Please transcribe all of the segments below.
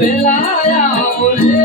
વેલાયા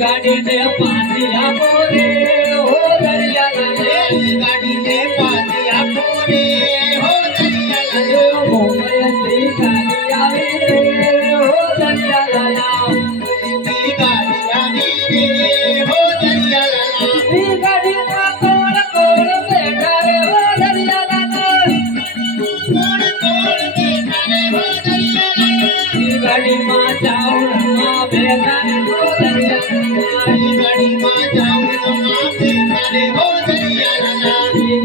गाड़ी ने पानी आपो रे हो दरिया लाले गाड़ी ने पानी आपो रे हो दरिया लाले मुंबई की गाड़ी आवे रे हो दरिया लाला की गाड़ी आवी रे हो दरिया लाला ई गाड़ी में कौन कौन बैठा रे हो दरिया लाला कौन कौन बैठा रे हो दरिया लाला ई गाड़ी में जाऊं मां बैठा रे हो दरिया लाला गाड़ी में जाऊं तो मां बैठा रे हो दरिया लाला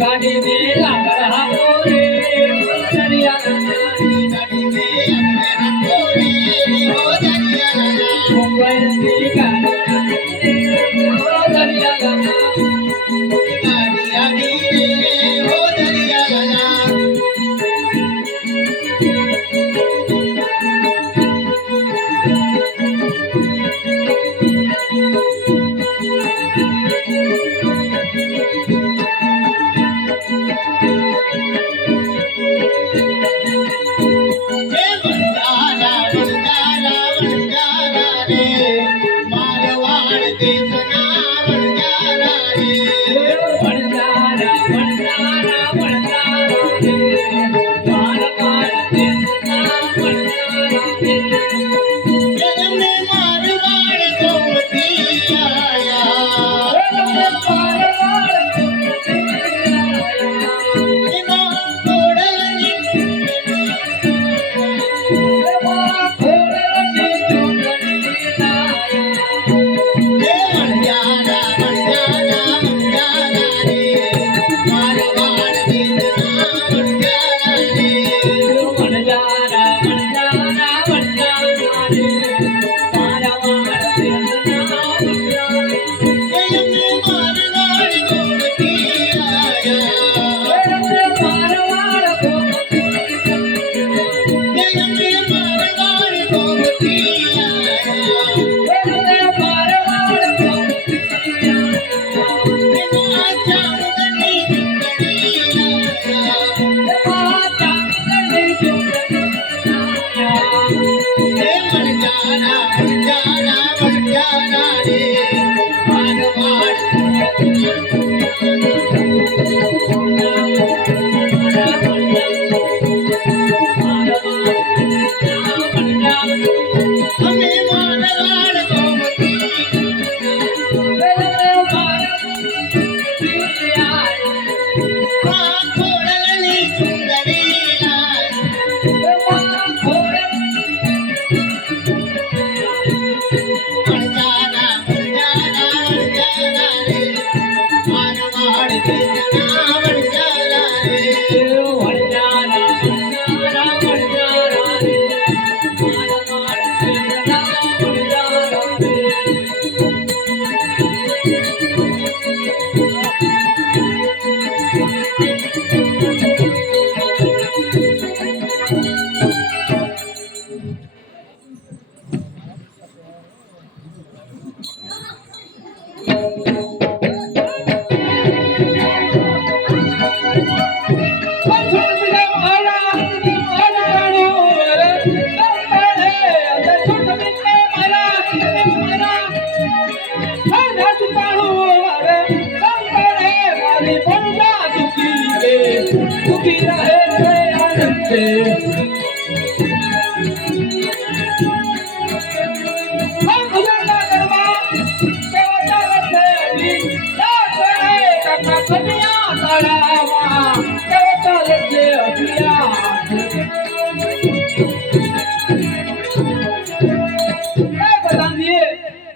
गाड़ी में लाकर हाथों रे हो दरिया लाला गाड़ी में अपने हाथों रे हो दरिया लाला मुंबई की गाड़ी रे हो दरिया लाला गाड़ी आवी रे हो दरिया लाला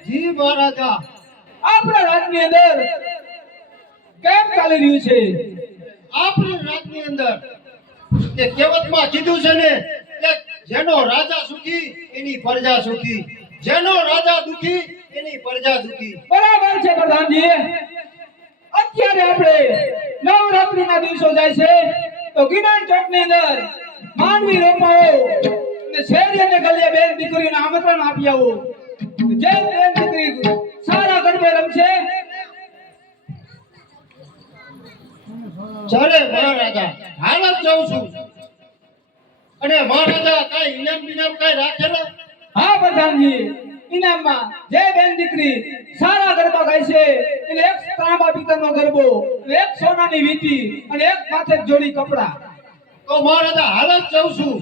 જી મહારાજા આપણા રાજની અંદર કેમ ચાલી રહ્યું છે આપણા રાજની અંદર કે કહેવતમાં કીધું છે ને કે જેનો રાજા સુખી એની પ્રજા સુખી જેનો રાજા દુખી એની પ્રજા દુખી બરાબર છે પ્રધાનજી અત્યારે આપણે નવરાત્રીના દિવસો જાય છે તો ગિનાન ચોકની અંદર માનવી રોમાઓ ને શેરી અને ગલિયા બેન દીકરીઓને આમંત્રણ આપી આવો જે બેન દીકરી સારા ગરબે રમશે ચાલે મહારાજા હાલ જ જાઉં છું અને મહારાજા કઈ ઇનામ બિનામ કઈ રાખેલા હા પ્રધાનજી ઇનામમાં જે બેન દીકરી સારા ગરબા ગાય છે એને એક તાંબા પિત્તળનો ગરબો, એક સોનાની વીંટી અને એક માથે જોડી કપડા. તો મહારાજા હાલ જ જાઉં છું.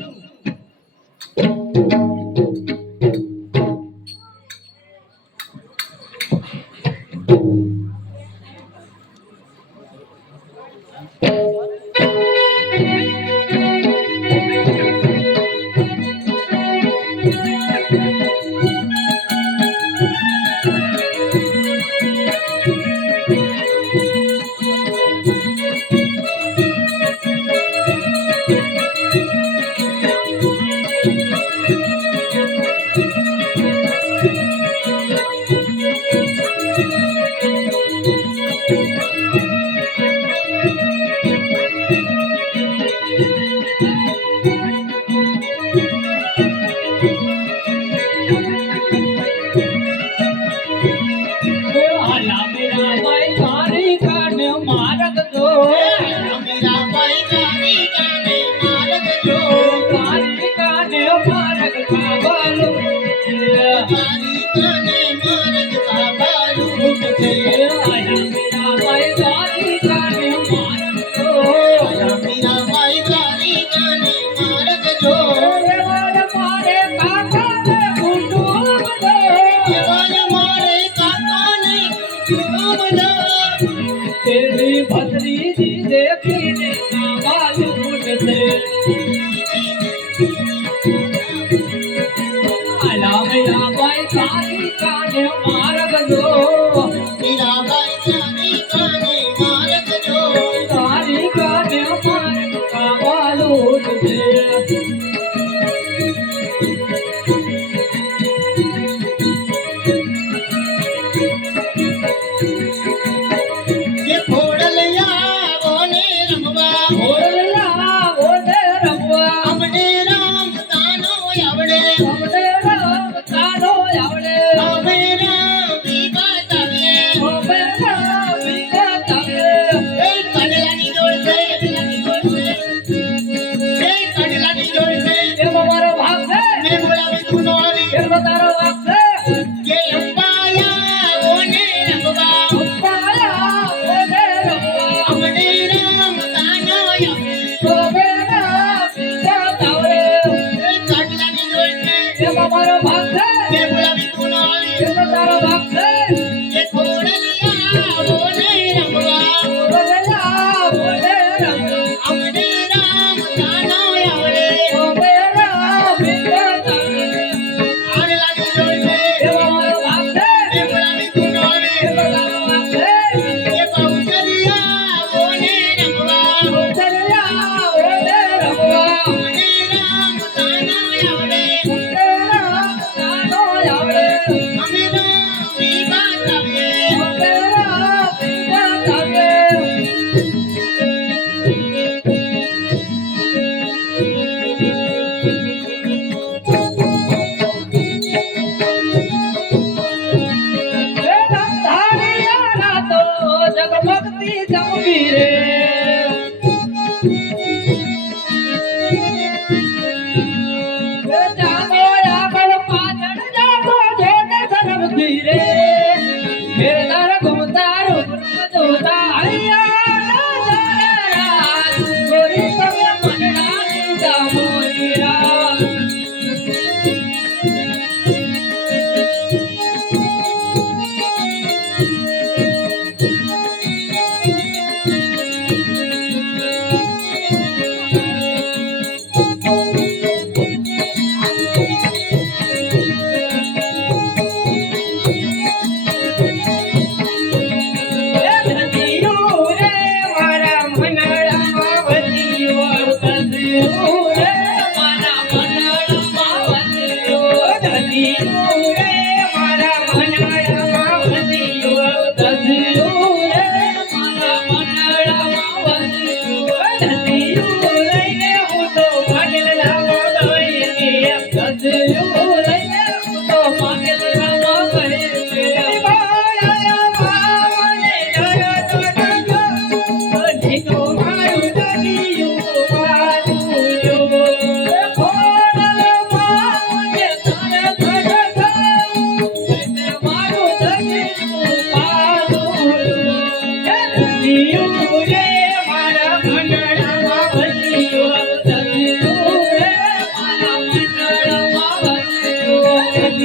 અમે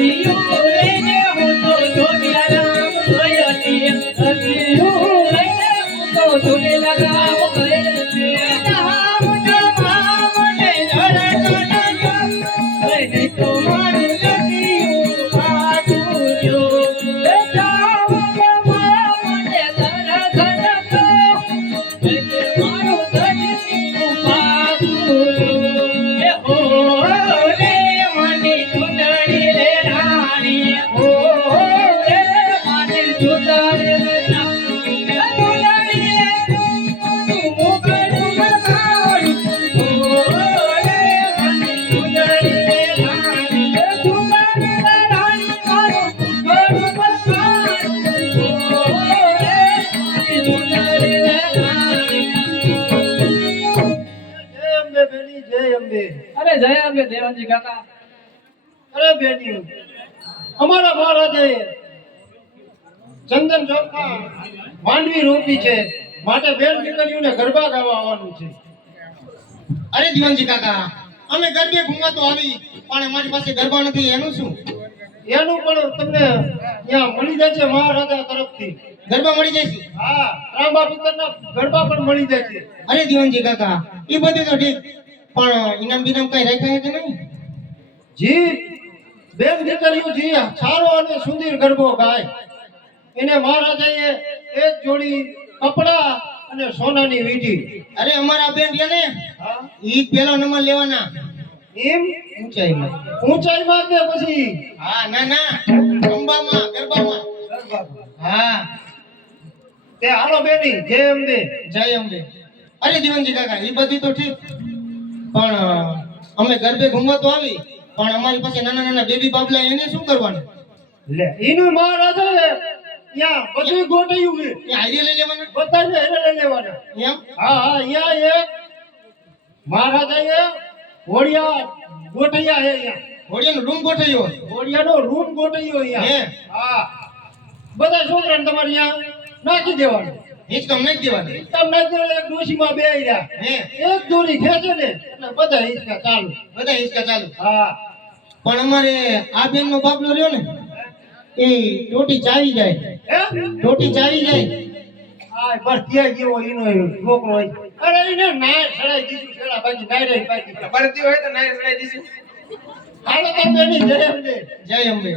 હથિયું લઈને હું તો જોડિયા રામ ગયો છીએ હથિયું લઈને હું તો જોડિયા રામ ગયો છીએ રામ નામ મને ધડકન લઈને તો મારું હથિયું પાડું જો રામ નામ મને ધડકન લઈને મારું હથિયું પાડું એ હો રે માની ચૂંટણી રે રાણી હો રે માની ચૂંટણી રે રાણી ચૂંટણી રે તું મુકડું બતાવું હો રે માની ચૂંટણી રે રાણી ચૂંટણી રે રાણી મારું મુકડું બતાવું હો રે માની ચૂંટણી રે રાણી જય અંબે બેની જય અંબે. અરે જય અંબે દેવાનજી કાકા અરે બેની અમારા મહારાજે ચંદન ચોકમાં માંડવી રોપી છે માટે બેન દીકરીઓને ગરબા ગાવા આવવાનું છે. અરે દીવાનજી કાકા અમે ગરબે ઘૂમવા તો આવી પણ અમારી પાસે ગરબા નથી એનું શું? એનું પણ તમને ત્યાં મળી જશે મહારાજા તરફથી. ગરબા મળી જાય છે? હા, ત્રાંબા પિત્તરના ગરબા પણ મળી જશે. અરે દીવાનજી કાકા એ બધું તો ઠીક પણ ઇનામ બિનામ કઈ રાખ્યા છે કે નહીં? જી બેન દીકરીઓ જી સારો અને સુંદર ગરબો ગાય એને મહારાજાએ એક જોડી કપડા અને સોનાની વીંટી. અરે અમારા બેન રહ્યા ને હા, ઈ પેલો નંબર લેવાના એમ ઊંચાઈમાં. ઊંચાઈમાં કે પછી હા ના ના ગરબામાં ગરબામાં. હા તે હાલો બેની જય અંબે. જય અંબે. અરે દીવાનજી કાકા એ બધું તો ઠીક પણ અમે ગરબે ઘૂમવા તો આવી પણ અમારી પાસે નાના નાના બેબી બાબલા એને શું કરવાનું? લે એનું મહારાજાએ ત્યાં બધું ગોઠવ્યું છે. એ હાઈરે લઈ લેવાના બધાને હેરે લઈ લેવાના. એમ? હા હા, અહીંયા એક મહારાજાએ ઘોડિયા ગોઠવ્યા છે. અહીંયા ઘોડિયાનો રૂમ ગોઠવ્યો હોય. ઘોડિયાનો રૂમ ગોઠવ્યો હે? અહીંયા. હા, બધા છોકરાને તમારે અહીંયા નાખી દેવાનું. હિંચકમ નાખી દેવાની. તમને એક ડોશીમાં બે રહ્યા હે? એક દોરી ખેંચે ને એટલે બધા હિંચકા ચાલુ. બધા હિંચકા ચાલુ. હા, પણ અમારે આ બેન નો બાબલો રહ્યો ને એ ટોટી ચાવી જાય. હે? ટોટી ચાવી જાય. હા, બસ ત્યાં જેવો એનો છોકરો હોય. અરે એને નાય સડાઈ દીધું છેડા બાકી નાય રહી બાકી. ભરતી હોય તો નાય સડાઈ દીશું હાલો તો બેની જય અંબે. જય અંબે.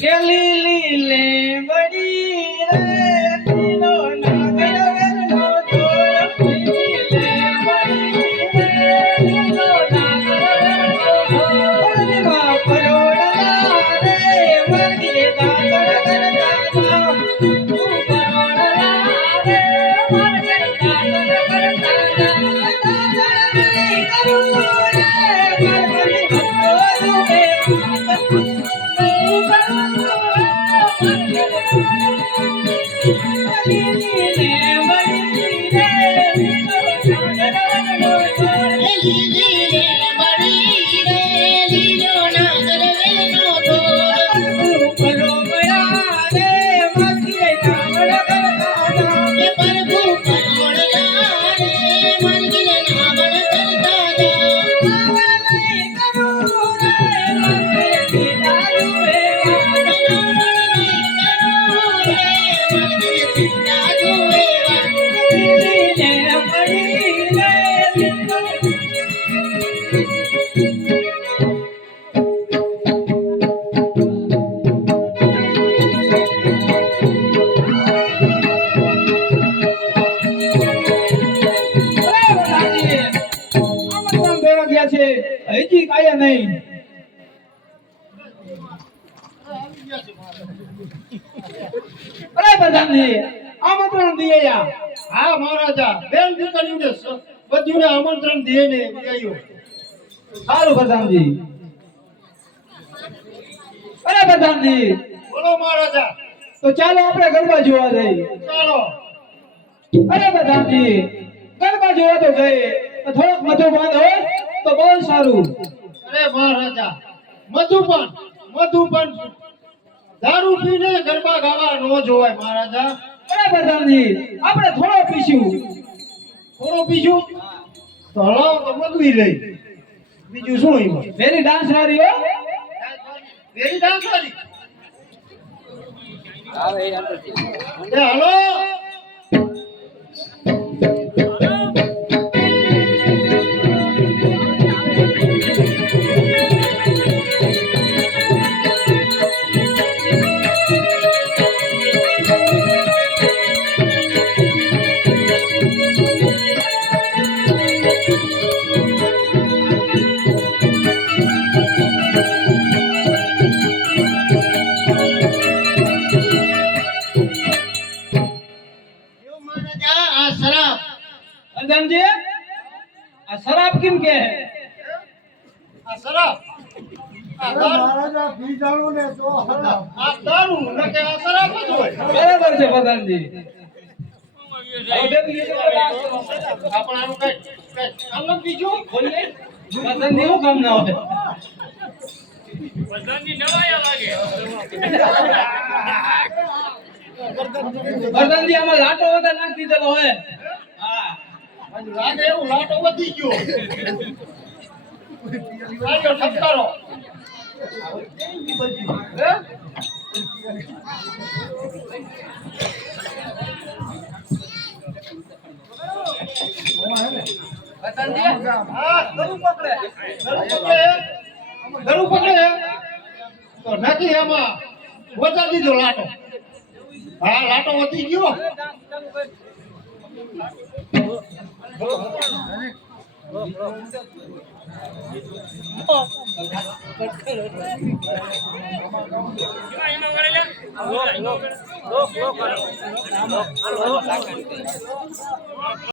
કે લીલી લે બડી રે તીનો નાગરવેલનો જોડ લીલી લે બડી રે તીનો નાગરવેલનો જોડ દીવા પરોડલા રે મરગે દાગર કરતા જા તું પરોડલા રે મરગે દાગર કરતા જા દાગર નહીં કરું રે મરગે ભક્તો રૂપે હજી કાયા નહીં અરે પ્રધાનજી આમંત્રણ દિયા હા મહારાજા બેન દીકરીઓને બધીને આમંત્રણ દઈને આવ્યો. સારું પ્રધાનજી અરે પ્રધાનજી બોલો મહારાજા. તો ચાલો આપણે ગરબા જોવા જઈએ. ચાલો. અરે પ્રધાનજી ગરબા જોવા તો જઈએ થોડોક મધુ બાંધ હોય તો બહુ સારું. અરે મહારાજા, મધુપન દારૂ પીને ગરબા ગાવા ન જોવાય મહારાજા. અરે પ્રધાનજી આપણે થોડો પીશું. થોડો બીજું તો હલાવ તો મગવી લઈ, બીજું શું એમાં? વેરી ડાન્સ વાળી હો. વેરી ડાન્સ વાળી. એ હાલો. મહારાજા આ શરાબ પ્રધાનજી આ શરાબ કેમ કે આ શરાબ, આ દારૂ, આ દારૂ ન કે આ શરાબ જ હોય. બરાબર છે પ્રધાનજી. હવે બે આપણે આનું કઈ કામ બીજું બોલીએ. પ્રધાનજી શું કામ ના હોય? પ્રધાનજી આમાં લાટો વધારે નાખી દીધેલો હોય. હા લાગે એવું લાટો વધી ગયો. આજો ઠપકારો. હે? પ્રધાનજી હા, ગળું પકડે. ગળું પકડે તો નથી આમાં વધારી દીધો લાટો. હા, લાટો વધી ગયો.